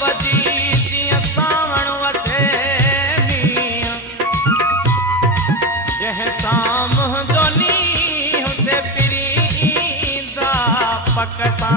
बजी जीअं सावण वठे मींहं जंहिं सां मुंहिंजो नींहुं हुते फिरींदा पक सां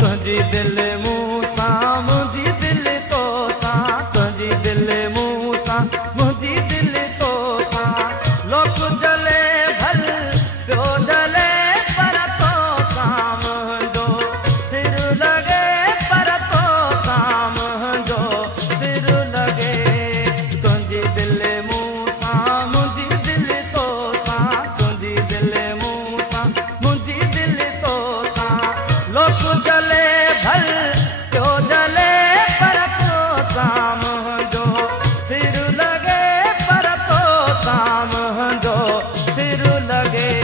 तुझी दिल मूसा मुझी दिल तो सा तुझी दिल मूसा मुझी दिल तो सा लोक जले भल तो जले पर तो साम जो सिर लगे पर तो साम जो सिर लगे तुझी दिल मूसा मुझी दिल तो सा तुझी दिल मूसा मुझी दिल तो सा लोक जले जले पर तो साम जो सिर लगे पर तो साम जो सिर लगे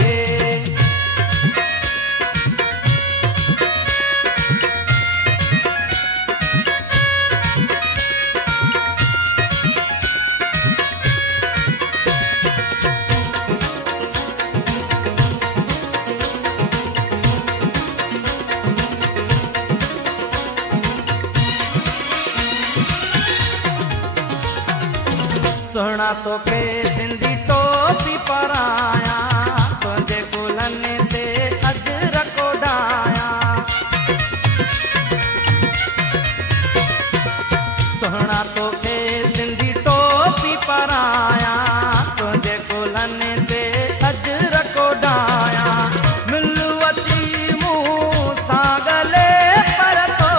सोना तो के सिंधी टोपी पराया तुझे कुलनि ते अजर कोडाया सोना तो के सिंधी टोपी पराया तुझे कुलनि ते अजर कोडाया मिलवती मुंह सां गले पर तो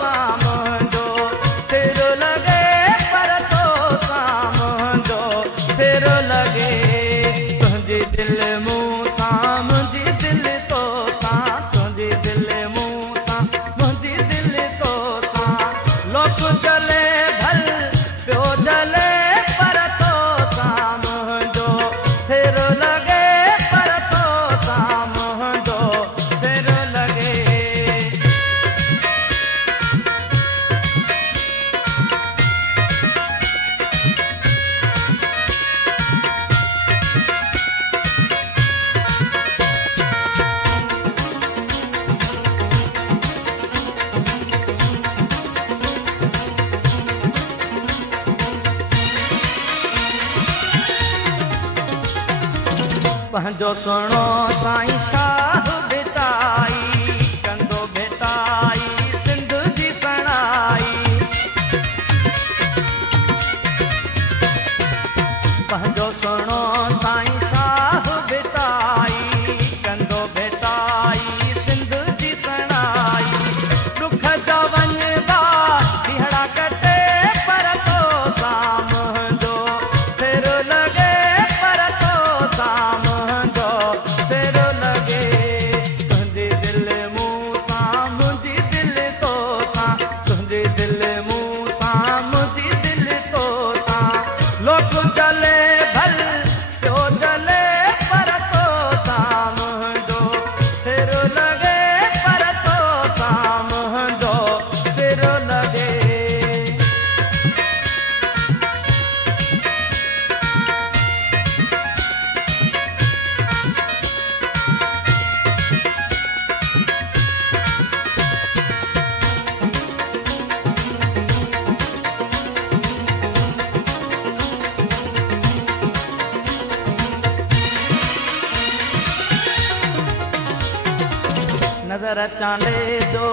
साम जो सिर लगे पर तो साम सिर लगे तुझी दिल मूसा मुझी दिल तो सा तुझी दिल मूसा मुझी दिल तो सा लोक जले भल प्यो जले पर तो साम जो सिर लगे पर तो साम जो सिर लगे पंहिंजो सुहिणो साईं शाह बिताई कंदो भेटाई सिंध जी सणाई पंहिंजो सुहिणो साईं शाह बिताई कंदो भेटाई सिंध जी सणाई दुख जा वञदा ॾींहड़ा कटे पर तो साम जो सिर लगे पर तो साम सिर लगे तुझी दिल मूसा मुझी दिल तो सा तुझी दिल मूसा मुझी दिल तो सा लोक जले भल तो जले पर तो साम जो सिर लगे पर तो साम जो सिर लगे नजर चांदे जो